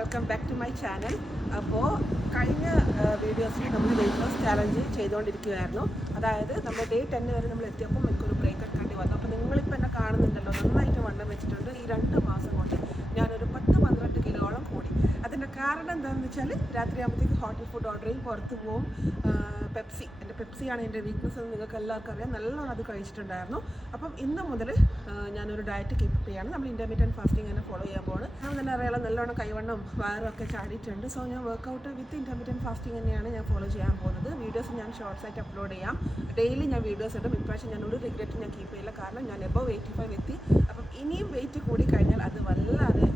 Welcome back to my channel. അപ്പോൾ കഴിഞ്ഞ വീഡിയോസിൽ നമ്മൾ വെയിറ്റ് ലോസ് ചാലഞ്ച് ചെയ്തുകൊണ്ടിരിക്കുകയായിരുന്നു. അതായത് നമ്മൾ ഡേ 10 വരെ നമ്മൾ എത്തിയപ്പോൾ എനിക്കൊരു ബ്രേക്ക് എടുക്കേണ്ടി വന്നു. അപ്പോൾ നിങ്ങളിപ്പോൾ എന്നെ കാണുന്നുണ്ടല്ലോ, നന്നായിട്ട് വണ്ണം വെച്ചിട്ടുണ്ട്. ഈ 2 മാസം കൊണ്ട് ഞാനൊരു 10-12 കിലോളം കൂടി. അതിൻ്റെ കാരണം എന്താണെന്ന് വെച്ചാൽ രാത്രി ആകുമ്പോഴത്തേക്ക് ഹോട്ടൽ ഫുഡ് ഓർഡർ ചെയ്യും, പുറത്ത് പോവും. പെപ്സിയാണ് എൻ്റെ വീക്ക്നെസ് എന്ന് നിങ്ങൾക്ക് എല്ലാവർക്കും അറിയാം. നല്ലോണം അത് കഴിച്ചിട്ടുണ്ടായിരുന്നു. അപ്പം ഇന്ന് മുതൽ ഞാനൊരു ഡയറ്റ് കീപ്പ് ചെയ്യാണ്. നമ്മൾ ഇൻ്റർമീഡിയൻറ്റ് ഫാസ്റ്റിംഗ് തന്നെ ഫോളോ ചെയ്യാൻ പോകുന്നത്. ഞാൻ തന്നെ അറിയാം, നല്ലോണം കൈവണ്ണം വയറൊക്കെ ചാടിയിട്ടുണ്ട്. സോ ഞാൻ വർക്കൗട്ട് വിത്ത് ഇൻ്റർമീഡിയൻറ്റ് ഫാസ്റ്റിംഗ് തന്നെയാണ് ഞാൻ ഫോളോ ചെയ്യാൻ പോകുന്നത്. വീഡിയോസ് ഞാൻ ഷോർട്സ് ആയിട്ട് അപ്ലോഡ് ചെയ്യാം. ഡെയിലി ഞാൻ വീഡിയോസ് ഇടും. ഇപ്രാവശ്യം ഞാൻ ഒരു റിഗ്രറ്റ് ഞാൻ കീപ്പ് ചെയ്യില്ല, കാരണം ഞാൻ എബവ് 85 എത്തി. അപ്പം ഇനിയും വെയിറ്റ് കൂടി കഴിഞ്ഞാൽ അത് വല്ലാതെ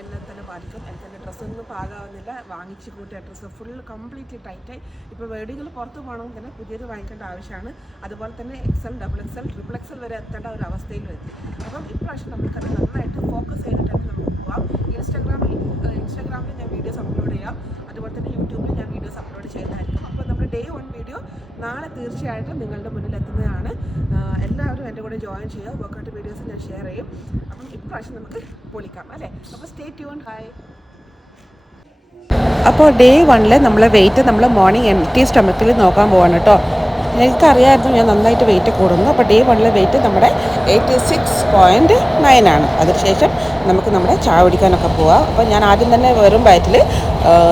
എന്നെ തന്നെ ബാധിക്കും. എനിക്ക് എൻ്റെ ഡ്രസ്സൊന്നും പാകാവുന്നില്ല. വാങ്ങിച്ച് കൂട്ടിയ ഡ്രസ്സ് ഫുൾ കംപ്ലീറ്റ്ലി ടൈറ്റായി. ഇപ്പോൾ വേടികൾ പുറത്ത് പോകണമെങ്കിൽ തന്നെ പുതിയത് വാങ്ങിക്കേണ്ട ആവശ്യമാണ്. അതുപോലെ തന്നെ XL, XXL, XXL വരെ എത്തേണ്ട ഒരു അവസ്ഥയിൽ എത്തി. അപ്പം ഇപ്രാവശ്യം നമുക്കത് നന്നായിട്ട് ഫോക്കസ് ചെയ്തിട്ട് നമുക്ക് പോകാം. ഇൻസ്റ്റാഗ്രാമിൽ ഞാൻ വീഡിയോസ് അപ്ലോഡ് ചെയ്യാം. അതുപോലെ തന്നെ യൂട്യൂബിൽ ഞാൻ വീഡിയോസ് അപ്ലോഡ് ചെയ്യുന്നതായിരിക്കും. അപ്പോൾ നമ്മുടെ ഡേ 1 വീഡിയോ നാളെ തീർച്ചയായിട്ടും നിങ്ങളുടെ മുന്നിൽ എത്തുന്നതാണ്. എല്ലാവരും എൻ്റെ കൂടെ ജോയിൻ ചെയ്യുക. വർക്കൗട്ട് വീഡിയോസ് ഞാൻ ഷെയർ ചെയ്യും. അപ്പം ഇപ്രാവശ്യം നമുക്ക് പൊളിക്കാം അല്ലേ? അപ്പോൾ സ്റ്റേ ട്യൂൺ. ഹായ്. അപ്പോൾ ഡേ 1 നമ്മളെ വെയിറ്റ് നമ്മൾ മോർണിംഗ് എംപ്റ്റി സ്റ്റൊമക്കിൽ നോക്കാൻ പോവാണ് കേട്ടോ. എനിക്കറിയാമായിരുന്നു ഞാൻ നന്നായിട്ട് വെയിറ്റ് കൂടുന്നു. അപ്പോൾ ഡേ 1 വെയിറ്റ് നമ്മുടെ 86.9 ആണ്. അതിനുശേഷം നമുക്ക് നമ്മുടെ ചായ കുടിക്കാനൊക്കെ പോവാം. അപ്പോൾ ഞാൻ ആദ്യം തന്നെ വെറും വയറ്റിൽ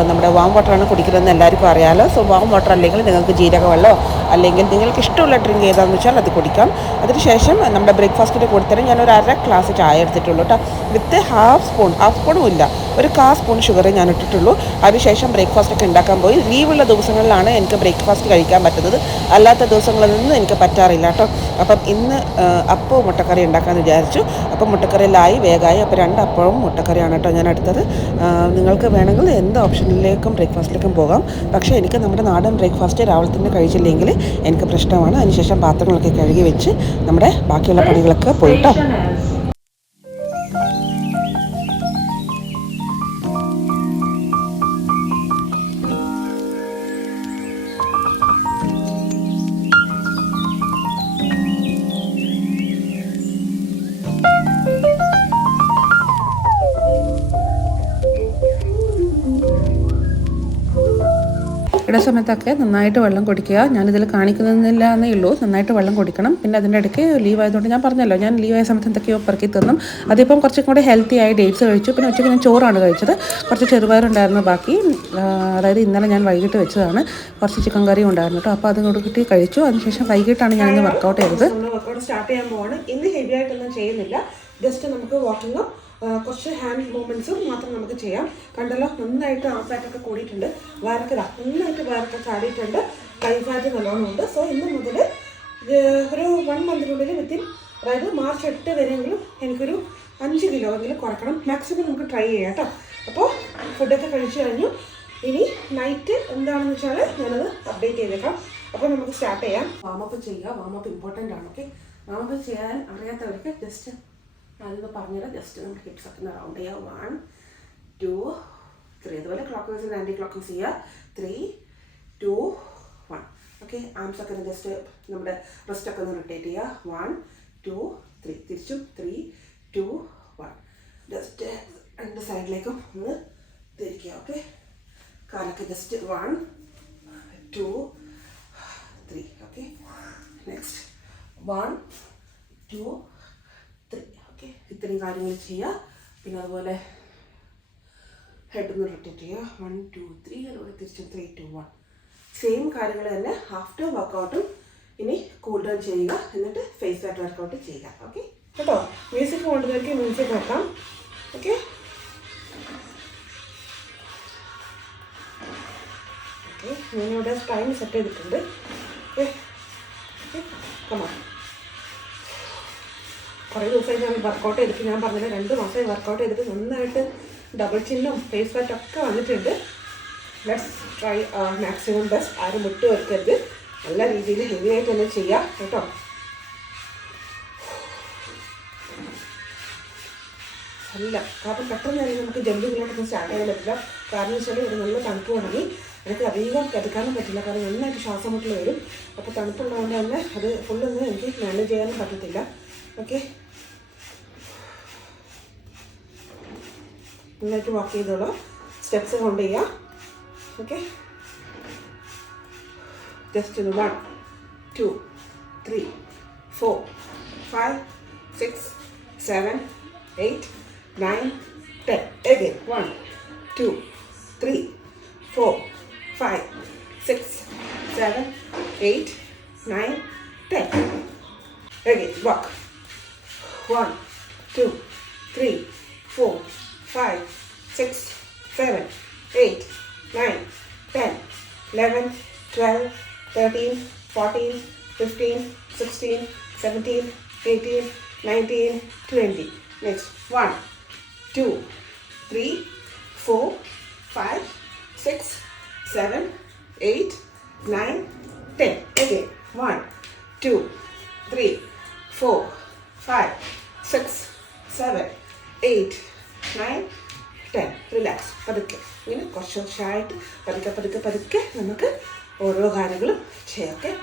നമ്മുടെ വാം വാട്ടറാണ് കുടിക്കുന്നതെന്ന് എല്ലാവർക്കും അറിയാമല്ലോ. സോ വാം വാട്ടർ അല്ലെങ്കിൽ നിങ്ങൾക്ക് ജീരക വെള്ളമോ അല്ലെങ്കിൽ നിങ്ങൾക്ക് ഇഷ്ടമുള്ള ഡ്രിങ്ക് ഏതാണെന്ന് വെച്ചാൽ അത് കുടിക്കാം. അതിനുശേഷം നമ്മുടെ ബ്രേക്ക്ഫാസ്റ്റിൻ്റെ കൂടെ തന്നെ ഞാനൊരു 1/2 ഗ്ലാസ് ചായ എടുത്തിട്ടുള്ളൂ കേട്ടോ. വിത്ത് ഹാഫ് സ്പൂണും ഇല്ല, ഒരു 1/4 സ്പൂൺ ഷുഗർ ഞാൻ ഇട്ടിട്ടുള്ളൂ. അതിനുശേഷം ബ്രേക്ക്ഫാസ്റ്റൊക്കെ ഉണ്ടാക്കാൻ പോയി. ലീവുള്ള ദിവസങ്ങളിലാണ് എനിക്ക് ബ്രേക്ക്ഫാസ്റ്റ് കഴിക്കാൻ പറ്റുന്നത്, അല്ലാത്ത ദിവസങ്ങളിൽ നിന്ന് എനിക്ക് പറ്റാറില്ല കേട്ടോ. അപ്പം ഇന്ന് അപ്പവും മുട്ടക്കറി ഉണ്ടാക്കാമെന്ന് വിചാരിച്ചു. അപ്പം മുട്ടക്കറിയിലായി വേഗമായി. അപ്പോൾ 2 അപ്പവും മുട്ടക്കറിയാണ് കേട്ടോ ഞാൻ എടുത്തത്. നിങ്ങൾക്ക് വേണമെങ്കിൽ എന്ത് ഓപ്ഷനിലേക്കും ബ്രേക്ക്ഫാസ്റ്റിലേക്കും പോകാം. പക്ഷേ എനിക്ക് നമ്മുടെ നാടൻ ബ്രേക്ക്ഫാസ്റ്റ് രാവിലെ തന്നെ കഴിച്ചില്ലെങ്കിൽ എനിക്ക് പ്രശ്നമാണ്. അതിനുശേഷം പാത്രങ്ങളൊക്കെ കഴുകി വെച്ച് നമ്മുടെ ബാക്കിയുള്ള പണികളൊക്കെ പോയിട്ടോ. ഇട സമയത്തൊക്കെ നന്നായിട്ട് വെള്ളം കുടിക്കുക. ഞാനിതിൽ കാണിക്കുന്നില്ല എന്നേ ഉള്ളൂ, നന്നായിട്ട് വെള്ളം കുടിക്കണം. പിന്നെ അതിൻ്റെ ഇടയ്ക്ക് ലീവ് ആയതുകൊണ്ട് ഞാൻ പറഞ്ഞല്ലോ, ഞാൻ ലീവായ സമയത്ത് എന്തൊക്കെയോ പെറുക്കി തിന്നും. അതിപ്പം കുറച്ചും കൂടി ഹെൽത്തി ആയി ഡേറ്റ്സ് കഴിച്ചു. പിന്നെ ഉച്ചയ്ക്ക് ഞാൻ ചോറാണ് കഴിച്ചത്. കുറച്ച് ചെറുപയറുണ്ടായിരുന്നു ബാക്കി, അതായത് ഇന്നലെ ഞാൻ വൈകിട്ട് വെച്ചതാണ്. കുറച്ച് ചിക്കൻ കറിയും ഉണ്ടായിരുന്നു കേട്ടോ. അപ്പോൾ അത് കൊടുത്തിട്ട് കഴിച്ചു. അതിനുശേഷം വൈകിട്ടാണ് ഞാനിന്ന് വർക്കൗട്ട് ചെയ്തത്. വർക്കൗട്ട് സ്റ്റാർട്ട് ചെയ്യാൻ പോവാണ്. ഇന്ന് ഹെവി ആയിട്ടൊന്നും ചെയ്യുന്നില്ല, ജസ്റ്റ് നമുക്ക് വാക്കിങ്ങും കുറച്ച് ഹാൻഡ് മൂവ്മെൻറ്റ്സും മാത്രം നമുക്ക് ചെയ്യാം. കണ്ടല്ലോ, നന്നായിട്ട് ഫാറ്റൊക്കെ കൂടിയിട്ടുണ്ട്. നന്നായിട്ട് വയറൊക്കെ ചാടിയിട്ടുണ്ട്. കൈ ഫാറ്റ് നല്ലോണം ഉണ്ട്. സോ ഇന്ന് മുതൽ ഒരു 1 മന്തിനുള്ളിൽ അതായത് മാർച്ച് 8 വരെയെങ്കിലും എനിക്കൊരു 5 കിലോ എങ്കിലും കുറയ്ക്കണം. മാക്സിമം നമുക്ക് ട്രൈ ചെയ്യാം കേട്ടോ. അപ്പോൾ ഫുഡൊക്കെ കഴിച്ചു കഴിഞ്ഞു. ഇനി നൈറ്റ് എന്താണെന്ന് വെച്ചാൽ ഞാനത് അപ്ഡേറ്റ് ചെയ്തേക്കാം. അപ്പോൾ നമുക്ക് സ്റ്റാർട്ട് ചെയ്യാം. വാമപ്പ് ചെയ്യുക. വാമപ്പ് ഇമ്പോർട്ടൻ്റ് ആണ്. ഓക്കെ, വാമപ്പ് ചെയ്യാൻ അറിയാത്തവർക്ക് ജസ്റ്റ് ഞാനിത് പറഞ്ഞുതരാം. ജസ്റ്റ് നമുക്ക് ഹിപ്സൊക്കെ ഒന്ന് റൗണ്ട് ചെയ്യുക. 1 2 3. അതുപോലെ clockwise anticlockwise ചെയ്യുക. 3 2 1. ഓക്കെ, ആംസൊക്കെ ഒന്ന് ജസ്റ്റ് നമ്മുടെ റെസ്റ്റൊക്കെ ഒന്ന് റൊട്ടേറ്റ് ചെയ്യുക. 1 2 3. തിരിച്ചും 3 2 1. ജസ്റ്റ് 2 സൈഡിലേക്കും ഒന്ന് തിരിക്കുക. ഓക്കെ, കാലൊക്കെ ജസ്റ്റ് 1 2 3. Okay, next 1 2 3. ഓക്കെ, ഇത്രയും കാര്യങ്ങൾ ചെയ്യുക. പിന്നെ അതുപോലെ ഹെഡ് ഒന്ന് റൊട്ടേറ്റ് ചെയ്യുക. 1 2 3. അതുപോലെ തിരിച്ചും 3 2 1. സെയിം കാര്യങ്ങൾ തന്നെ ആഫ്റ്റർ വർക്കൗട്ടും ഇനി കൂൾ ഡൗൺ ചെയ്യുക. എന്നിട്ട് ഫേസ് പാറ്റ് വർക്കൗട്ട് ചെയ്യുക. ഓക്കെ കേട്ടോ. മ്യൂസിക് കൊണ്ടുവരുമ്പോൾ മ്യൂസിക് വെക്കാം. ഓക്കെ ഓക്കെ, ഞാനിവിടെ ടൈം സെറ്റ് ചെയ്തിട്ടുണ്ട്. ഓക്കെ, കമാ കുറേ ദിവസമായി ഞാൻ വർക്കൗട്ട് ചെയ്തിട്ട്, ഞാൻ പറഞ്ഞത് 2 മാസമായി വർക്കൗട്ട് ചെയ്തിട്ട് നന്നായിട്ട് ഡബിൾ ചിന്നും ഫേസ് പാറ്റൊക്കെ വന്നിട്ടുണ്ട്. Let's try maximum best. ആരും വിട്ടു വയ്ക്കരുത്. നല്ല രീതിയിൽ ഹെവി ആയിട്ട് തന്നെ ചെയ്യാം കേട്ടോ. അല്ല, കാരണം പെട്ടെന്ന് തന്നെ നമുക്ക് ജമ്പിങ്ങിലോട്ടൊന്നും സ്റ്റാർട്ട് ചെയ്യാൻ പറ്റില്ല. കാരണം വെച്ചാൽ ഒരു നല്ല തണുപ്പ് തുടങ്ങി. എനിക്ക് അധികം കിടക്കാനും പറ്റില്ല, കാരണം നന്നായിട്ട് ശ്വാസം മുട്ടൽ വരും. അപ്പോൾ തണുപ്പുള്ളതുകൊണ്ട് തന്നെ അത് ഫുള്ളൊന്നും എനിക്ക് മാനേജ് ചെയ്യാനും പറ്റത്തില്ല. ഓക്കെ, നന്നായിട്ട് വാക്ക് ചെയ്തോളൂ. സ്റ്റെപ്സ് കൗണ്ട് ചെയ്യുക. Okay, just 1 2 3 4 5 6 7 8 9 10. Again 1 2 3 4 5 6 7 8 9 10. Again walk 1 2 3 4 5 6 7 8 9 10 11 12 13 14 15 16 17 18 19 20. Next 1 2 3 4 5 6 7 8 9 10. Again 1 2 3 4 5 6 7 8 9 10. Relax. പതുക്കെ ഇങ്ങനെ കുറച്ച് കുറച്ചായിട്ട് പതുക്കെ നമുക്ക് ഓരോ കാര്യങ്ങളും ചെയ്യാം.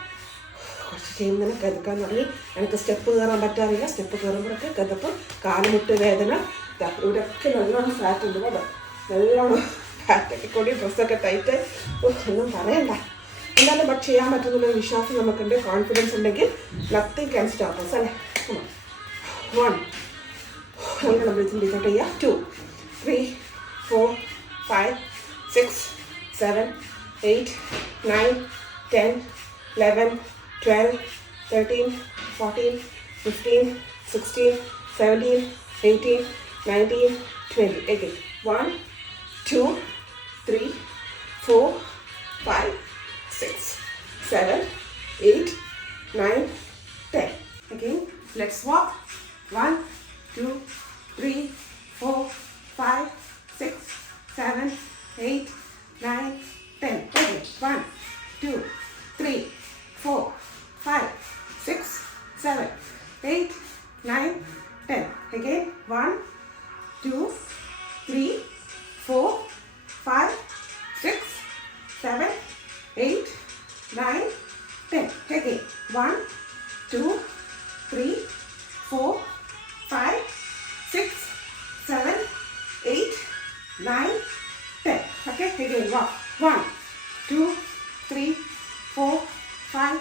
കുറച്ച് ചെയ്യുന്നതിന് കിതക്കാൻ തുടങ്ങി. എനിക്ക് സ്റ്റെപ്പ് കയറാൻ പറ്റാറില്ല. സ്റ്റെപ്പ് കയറുമ്പോഴൊക്കെ കിതപ്പ്, കാലുമുട്ട് വേദന. ഇവിടെയൊക്കെ നല്ലോണം ഫ്ലാറ്റ് ഉണ്ട് കേട്ടോ. നല്ലോണം ഫ്ലാറ്റൊക്കെ കൂടി ഡ്രസ്സൊക്കെ ടൈറ്റ്. ഒന്നും പറയണ്ട. എന്നാലും ബട്ട് ചെയ്യാൻ പറ്റുന്നുള്ളൊരു വിശ്വാസം നമുക്കുണ്ട്. കോൺഫിഡൻസ് ഉണ്ടെങ്കിൽ നത്തിങ് ക്യാൻ സ്റ്റോപ്പ് us അല്ലേ. 1 നമ്മൾ ചിന്തിച്ചോട്ട് ചെയ്യുക. 2 3 4 5 6 7 8 9 10 11 12 13 14 15 16 17 18 19 20. Again 1 2 3 4 5 6 7 8 9 10. Again let's walk. 1 2 3 4 5 6 7 8 9 10. Again 1 2 3 4 5 6 7 8 9 10. Again 1 2 3 4 5 6 7 8 9 10. Again 1 2 3 4 5 6 7 8 9 10. Okay, again walk. 1 2 3 4 5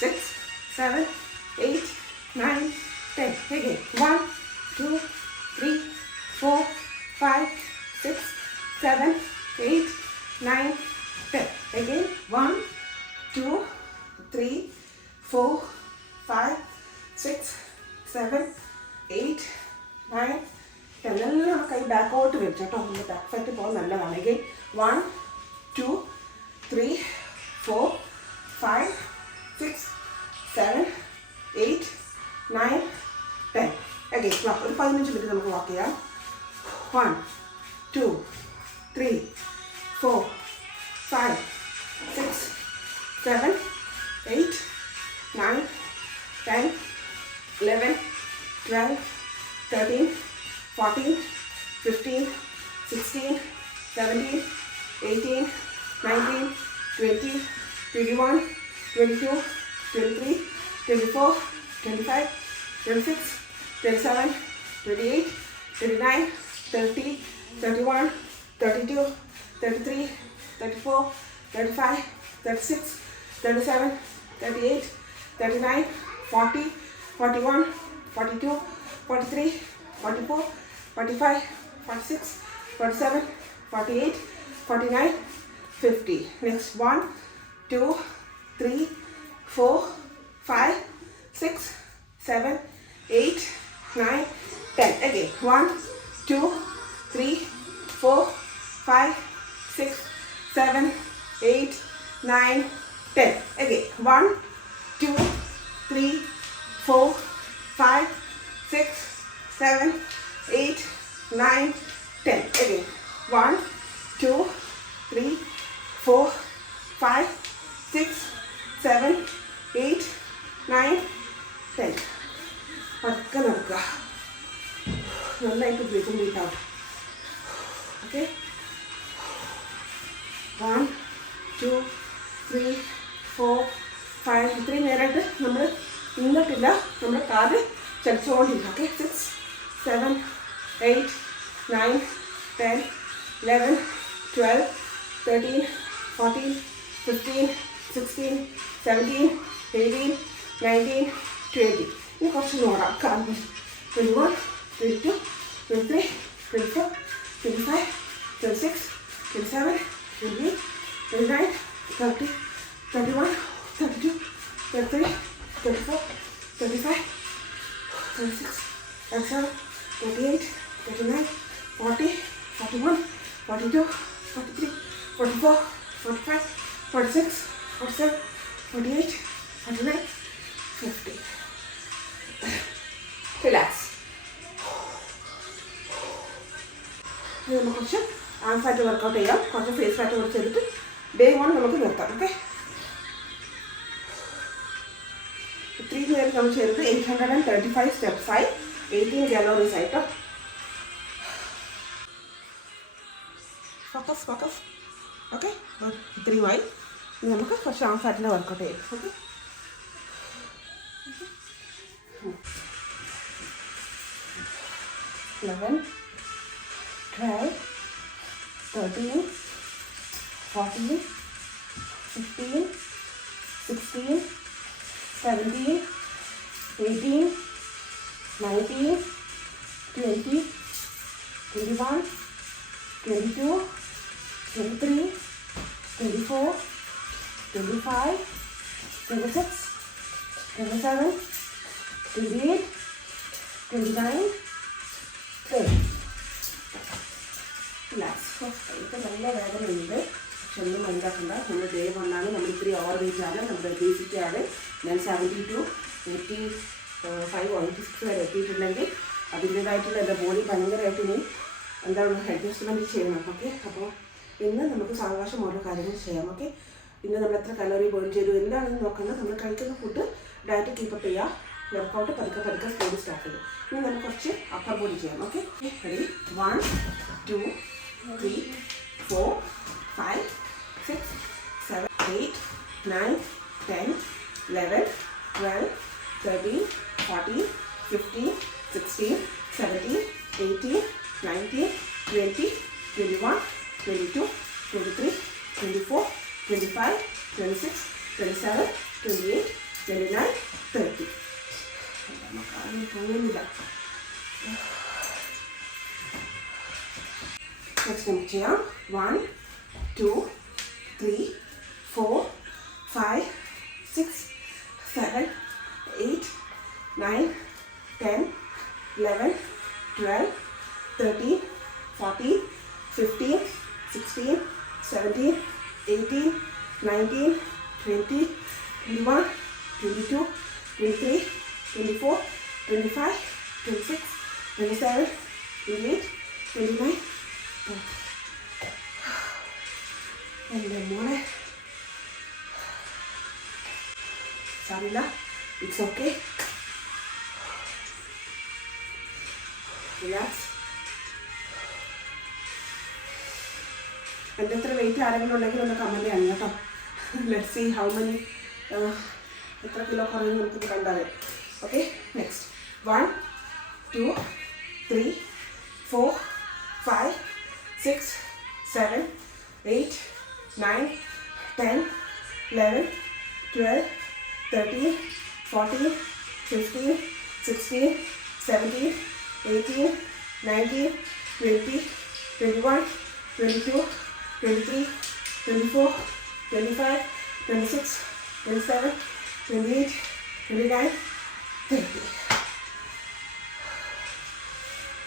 6 7 8 9 10. Again 1 2 3 4 5 6 7 8 9 10. Again 1 2 3 4 5 6 7 8 9 10. എല്ലാം കൈ ബാക്കോട്ട് വെച്ചു കേട്ടോ. നമ്മുടെ ബാക്ക് ഫാറ്റ് പോകാൻ നല്ലതാണ്. Again 1 2 3 4 5 6 7 8 9 10. Again ഒരു 15 മിനിറ്റ് നമുക്ക് വാക്ക് ചെയ്യാം. 1 2 3 4 5 6 7 8 9 10 11 12 13 14 15 16 17 18 19 20 21 22 23 24 25 26 27 28 29 30 31 32 33 34 35 36 37 38 39 40 41 42 43 44 45 46 47 48 49 50. Next 1 2 3 4 5 6 7 8 9 10. Again 1 2 3 4 5 6 7 8 9 10. Again 1 2 3 4 5 6 7 8 9 10. Again 1 2 3 4 5 6 7 8 9 10. പതുക്കെ നടക്കുക. നന്നായിട്ട് ബ്രീത്തിങ് ബ്രീത്ത് ഔട്ട്. ഓക്കെ 1 2 3 4 5. ഇത്രയും നേരമായിട്ട് നമ്മൾ നിന്നിട്ടില്ല. നമ്മൾ കാല് ചലിച്ചുകൊണ്ടിരിക്കും. ഓക്കെ 6 7 8 9 10, 11, 12, 13, 14, 15, 16, 17, 18, 19, 20. ഇനി കുറച്ച് നോടാം. 21, 22, 23, 24, 25, 26, 27, 28, 29, 30, 31, 32, 33, 34, 35, 36, 37, 38, 39, 40, 41, 42, 43, 44, 45, 46, 47, 48, 49, 50. Relax. ഇത് നമുക്ക് കുറച്ച് ആം ഫാറ്റ് വർക്കൗട്ട് ചെയ്യാം. കുറച്ച് ഫേസ് ഫാറ്റ് വർക്ക് ചെയ്തിട്ട് ഡേ 1 നമുക്ക് നിർത്താം. ഓക്കെ, ഇത്രയും നേരം നമ്മൾ ചെയ്തത് 835 സ്റ്റെപ്സ് ആയി, 18 കലോറീസ് ആയിട്ടോ. ഫോക്കസ്. ഓക്കെ, ഇത്രയുമായി നമുക്ക് കുറച്ച് ആം ഫാറ്റിൻ്റെ വർക്കൗട്ട് ചെയ്യാം. ഓക്കെ, 11, 12, 13, 14, 15, 16, 17, 18, 19, 20, 21, 22, 23, 24, 25, 26, 27, 28, 29, 30. റിലാക്സ്. ഇപ്പം നല്ല വേദനയുണ്ട്, പക്ഷെ ഒന്നും മൈൻഡാക്കണ്ട. നമ്മൾ ഡേ 1 ആണ്, നമ്മൾ ഇത്തിരി ഓവർ വെയിറ്റ് ആണ്, നമ്മുടെ ഒബേസിറ്റി ആണ്. ഞാൻ 72, 85 or 86 വരെ എത്തിയിട്ടുണ്ടെങ്കിൽ അതിൻ്റേതായിട്ടുള്ള എൻ്റെ ബോഡി ഭയങ്കരമായിട്ട് ഇനി എന്താണ് അഡ്ജസ്റ്റ്മെൻറ്റ് ചെയ്യണം. ഓക്കെ, അപ്പോൾ ഇന്ന് നമുക്ക് സാവകാശം ഓരോ കാര്യങ്ങൾ ചെയ്യാം. ഓക്കെ, ഇന്ന് നമ്മൾ എത്ര കലോറി ബേൺ ചെയ്തു എന്താണെന്ന് നോക്കണം. നമ്മൾ കഴിക്കുന്ന ഫുഡ് ഡയറ്റ് കീപ്പപ്പ് ചെയ്യുക, വർക്കൗട്ട് പതുക്കെ സ്പീഡ് സ്റ്റാർട്ട് ചെയ്യും. ഇനി നമുക്ക് കുറച്ച് അപ്പർ ബോഡി ചെയ്യാം. Okay, ready? 1, 2, 3, 4, 5, 6, 7, 8, 9, 10, 11, 12, 13, 14, 15, 16, 17, 18, 19, 20, 21, 22, 23, 24, 25, 26, 27, 28, 29, 30. നെക്സ്റ്റ് നമുക്ക് ചെയ്യാം. 1, 2, 3, 4, 5, 6, 7, 8, 9, 10, 11, 12, 13, 14, 15, 16, 17, 18, 19, 20, 21, 22, 23, 24, 25, 26, 27, 28, 29, 30. എൻ്റെ മോളെ സാരില്ല, ഇറ്റ്സ് ഓക്കെ. റിലാക്സ്. എൻ്റെ അത്ര വെയിറ്റ് ആരെങ്കിലും ഉണ്ടെങ്കിൽ ഒന്ന് കമൻറ്റ് ചെയ്യണം കേട്ടോ. ലെറ്റ്സ് സീ ഹൗ മെനി എത്ര കിലോ കുറയുന്നു നമുക്കിത് കണ്ടാലേ. Okay, next 1, 2, 3, 4, 5, 6, 7, 8, 9, 10, 11, 12, 13, 14, 15, 16, 17, 18, 19, 20, 21, 22, 23, 24, 25, 26, 27, 28, 29, 30.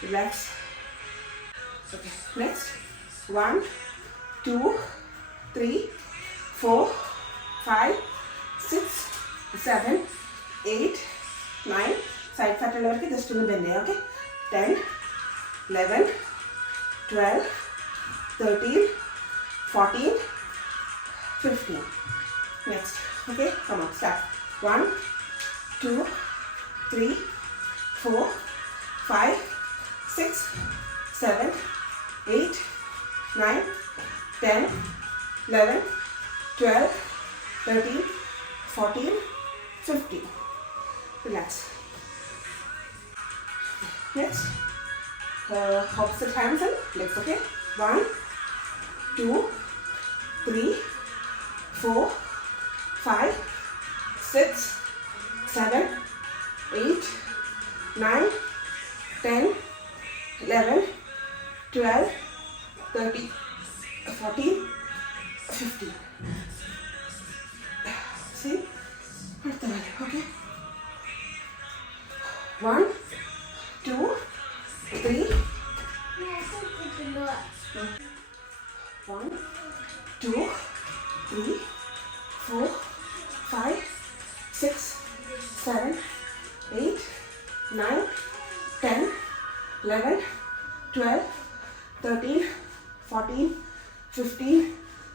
Relax. Okay, next 1, 2, 3, 4, 5, 6, 7, 8, 9. Side fat ഉള്ളവർക്ക് ജസ്റ്റ് ഒന്ന് ബെൻഡ് ചെയ്യാം. Okay, 10, 11, 12, 13, 14, 15. Next. Okay, come on, start. 1, 2, 3, 4, 5, 6, 7, 8, 9, 10, 11, 12, 13, 14, 15. Relax. Next, opposite hands and legs. Okay, 1, 2, 3, 4, 5, 6, 7, 8, 9, 10, 11, 12, 13, 14, 15. See? Okay. 1, 2, 3. 1, 2, 3, 4, 5, 6, 7, 8, 9, 10, 11, 12, 13, 14, 15,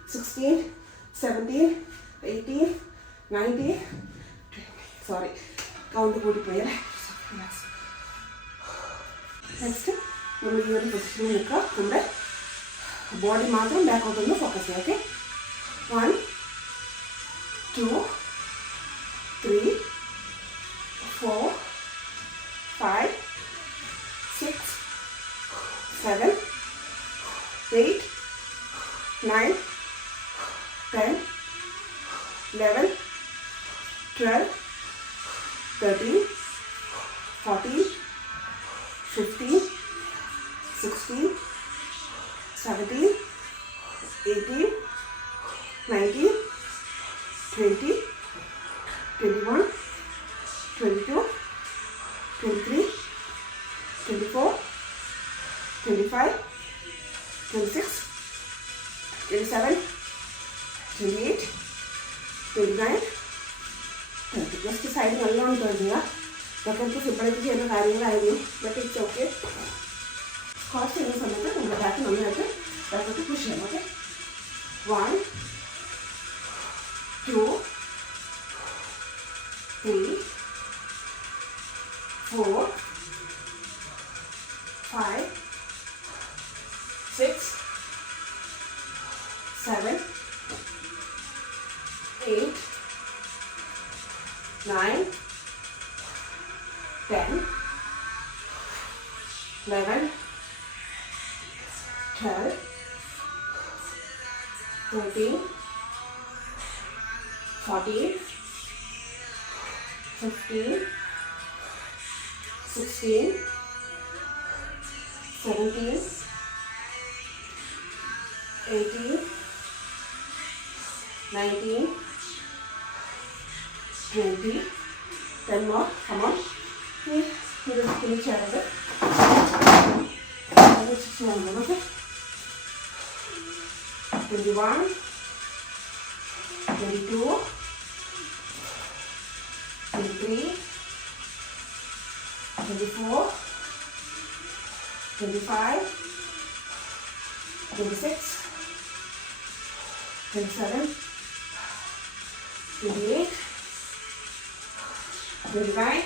16, 17, 18, 19, 20. Sorry, count കൂടി പോയേ. Next നമ്മൾ ഈ ഒരു പൊസിഷനിൽ നിൽക്കുക. നമ്മുടെ ബോഡി മാത്രം ബാക്കോട്ടൊന്ന് ഫോക്കസ് ചെയ്യുക. ഓക്കെ, 1, 2, 3, 4, 5, 6, 7, 8, 9, 10, 11, 12, 13, 14, 15, 16, 17, 18, 19, 20, 21, 22, 23, 24, 25, 26, 27, 28, 29, 30. ജസ്റ്റ് സൈഡ് നല്ലോണം കഴുകുക. ഇതൊക്കെ എനിക്ക് സിമ്പിളായിട്ട് ചെയ്യുന്ന കാര്യങ്ങളായിരുന്നു. ഇതൊക്കെ ഇറ്റ്സ് ഓക്കെ. സ്ക്വാറ്റ് ചെയ്യുന്ന സമയത്ത് നമ്മുടെ ബാക്ക് നന്നായിട്ട് ബാക്കോട്ട് പുഷ് ചെയ്യണം. Okay, 1, 2, 3, 4, 5, 6, 7, 8, 9, 10, 11, 12, 13, 14, 15, 16, 17, 18, 19, 20, 10 more, come on. ഇത് ഫിനിഷ് ആയത്. ഓക്കെ, 21, 22, 23, 24, 25, 26, 27, 28, 29,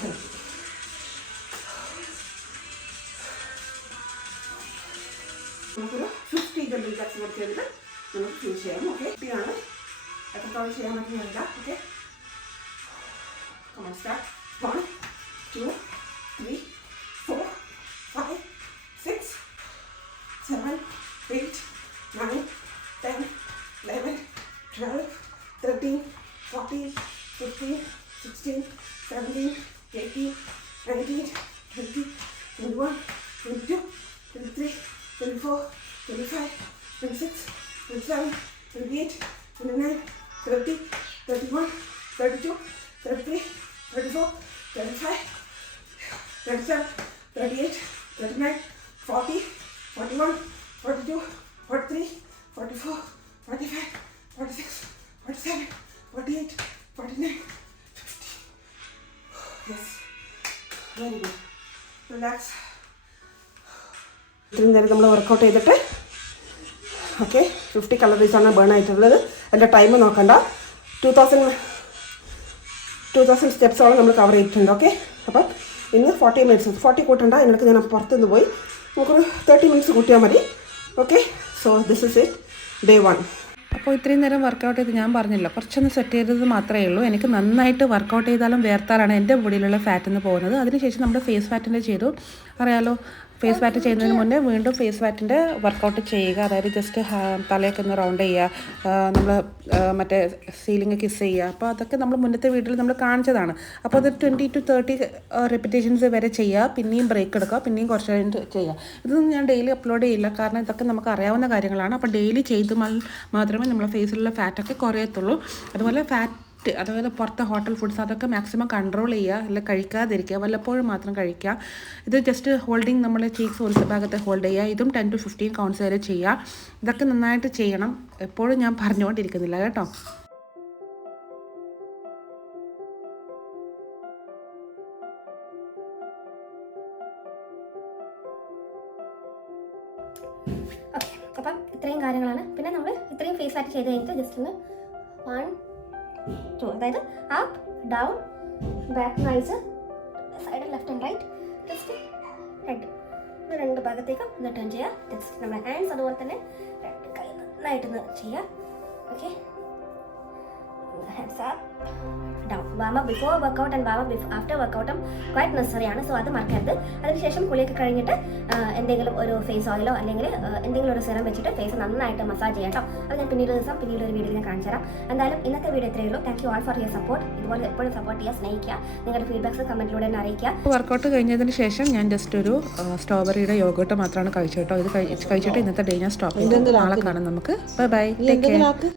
30. നമുക്കൊരു 50 ജമ്പിങ് ജാക്സ് വർക്ക് ചെയ്തിട്ട് നമുക്ക് ഫിനിഷ് ചെയ്യാം. ഓക്കെ, 50 ആണ്. എത്രത്തോളം ചെയ്യാൻ പറ്റുന്നില്ല. Okay, come on, start. 1, 2, 3, 4, 5, 6, 7, 8, 9, 10, 11, 12, 13, 14, 15, 16, 17, 18, 19, 20, 21, 22, 23, 24, 25, 26, 27, 28, 29, 30, 31, 32, 33, 34, 35, 37, 38, 39, 40, 41, 42, 43, 44, 45, 46, 47, 48, 49, 50. Yes. Very good. Relax. ഇത്രയും നേരം നമ്മൾ വർക്കൗട്ട് ചെയ്തിട്ട് ഓക്കെ 50 കലോറീസാണ് ബേൺ ആയിട്ടുള്ളത്. അതിൻ്റെ ടൈം നോക്കണ്ട. 2000 സ്റ്റെപ്സോളം നമ്മൾ കവർ ചെയ്തിട്ടുണ്ട്. ഓക്കെ, അപ്പം ഇന്ന് 40 മിനിറ്റ്സ് 40 കൂട്ടണ്ട. ഇതിനൊക്കെ ഞാൻ പുറത്തുനിന്ന് പോയി നമുക്കൊരു 30 മിനിറ്റ്സ് കൂട്ടിയാൽ മതി. Okay, so this is it, day 1. അപ്പോൾ അപ്പോൾ ഇത്രയും നേരം വർക്കൗട്ട് ചെയ്ത് ഞാൻ പറഞ്ഞല്ലോ കുറച്ചൊന്ന് സെറ്റ് ചെയ്തത് മാത്രമേ ഉള്ളൂ. എനിക്ക് നന്നായിട്ട് വർക്കൗട്ട് ചെയ്താലും വേർത്താലാണ് എൻ്റെ ബോഡിയിലുള്ള ഫാറ്റെന്ന് പോകുന്നത്. അതിനുശേഷം നമ്മുടെ ഫേസ് ഫാറ്റിൻ്റെ ചെയ്തു. അറിയാലോ, ഫേസ് വാറ്റ് ചെയ്യുന്നതിന് മുന്നേ വീണ്ടും ഫേസ് വാറ്റിൻ്റെ വർക്കൗട്ട് ചെയ്യുക. അതായത് ജസ്റ്റ് തലയൊക്കെ ഒന്ന് റൗണ്ട് ചെയ്യുക, നമ്മൾ മറ്റേ സീലിംഗ് കിസ് ചെയ്യുക. അപ്പോൾ അതൊക്കെ നമ്മൾ മുന്നത്തെ വീഡിയോയിൽ നമ്മൾ കാണിച്ചതാണ്. അപ്പോൾ അത് 20 to 30 റെപ്പിറ്റേഷൻസ് വരെ ചെയ്യുക. പിന്നെയും ബ്രേക്ക് എടുക്കുക, പിന്നെയും കുറച്ച് കഴിഞ്ഞിട്ട് ചെയ്യുക. ഇതൊന്നും ഞാൻ ഡെയിലി അപ്ലോഡ് ചെയ്യില്ല, കാരണം ഇതൊക്കെ നമുക്ക് അറിയാവുന്ന കാര്യങ്ങളാണ്. അപ്പോൾ ഡെയിലി ചെയ്ത് മാത്രമേ നമ്മളെ ഫേസിലുള്ള ഫാറ്റൊക്കെ കുറയത്തുള്ളൂ. അതുപോലെ അതായത് പുറത്തെ ഹോട്ടൽ ഫുഡ്സ് അതൊക്കെ മാക്സിമം കൺട്രോൾ ചെയ്യുക, അല്ല കഴിക്കാതിരിക്കുക, വല്ലപ്പോഴും മാത്രം കഴിക്കുക. ഇത് ജസ്റ്റ് ഹോൾഡിങ് നമ്മൾ ചീക്സ് ഒരു ഭാഗത്ത് ഹോൾഡ് ചെയ്യുക. ഇതും 10 to 15 കൗണ്ട്സ് വരെ ചെയ്യുക. ഇതൊക്കെ നന്നായിട്ട് ചെയ്യണം. എപ്പോഴും ഞാൻ പറഞ്ഞുകൊണ്ടിരിക്കുന്നില്ല കേട്ടോ. ഓക്കെ, അപ്പം ഇത്രയും കാര്യങ്ങളാണ്. പിന്നെ നമ്മൾ ഇത്രയും ഫേസ് ആയിട്ട് ചെയ്ത് കഴിഞ്ഞിട്ട് ജസ്റ്റ് ഒന്ന് 1 2, അതായത് up down back nice side left and right, just head ഇത് രണ്ട് ഭാഗത്തേക്കും ഒന്ന് ടേൺ ചെയ്യുക. ജസ്റ്റ് നമ്മുടെ ഹാൻഡ്സ് അതുപോലെ തന്നെ രണ്ട് കൈ നന്നായിട്ടൊന്ന് ചെയ്യുക. Okay, hands up down. Warm up before workout and warm up after വർക്കൗട്ടും ക്വൈറ്റ് നെസസറി ആണ്. സോ അത് മറക്കരുത്. അതിനുശേഷം കുളിയൊക്കെ കഴിഞ്ഞിട്ട് എന്തെങ്കിലും ഒരു ഫേസ് ഓയിലോ അല്ലെങ്കിൽ എന്തെങ്കിലും ഒരു സിറം വെച്ചിട്ട് ഫേസ് നന്നായിട്ട് മസാജ് ചെയ്യാം കേട്ടോ. അത് ഞാൻ പിന്നീട് ഒരു വീഡിയോയിൽ ഞാൻ കാണിച്ചു തരാം. എന്തായാലും ഇന്നത്തെ വീഡിയോ ഇത്രയേ ഉള്ളൂ. Thank you all for your support. ഇതുപോലെ എപ്പോഴും സപ്പോർട്ട് ചെയ്യുക, സ്നേഹിക്കുക. നിങ്ങളുടെ ഫീഡ്ബാക്സ് കമന്റിലൂടെ തന്നെ അറിയിക്കുക. വർക്കൗട്ട് കഴിഞ്ഞതിന് ശേഷം ഞാൻ ജസ്റ്റ് ഒരു സ്ട്രോബെറിയുടെ യോഗോട്ട് മാത്രമാണ് കഴിച്ചു കേട്ടോ. ഇത് കഴിച്ചിട്ട് ഇന്നത്തെ ഡേ ഞാൻ സ്റ്റോപ്പ് ചെയ്തു. നാളെ കാണാം നമുക്ക്. Bye bye, take care.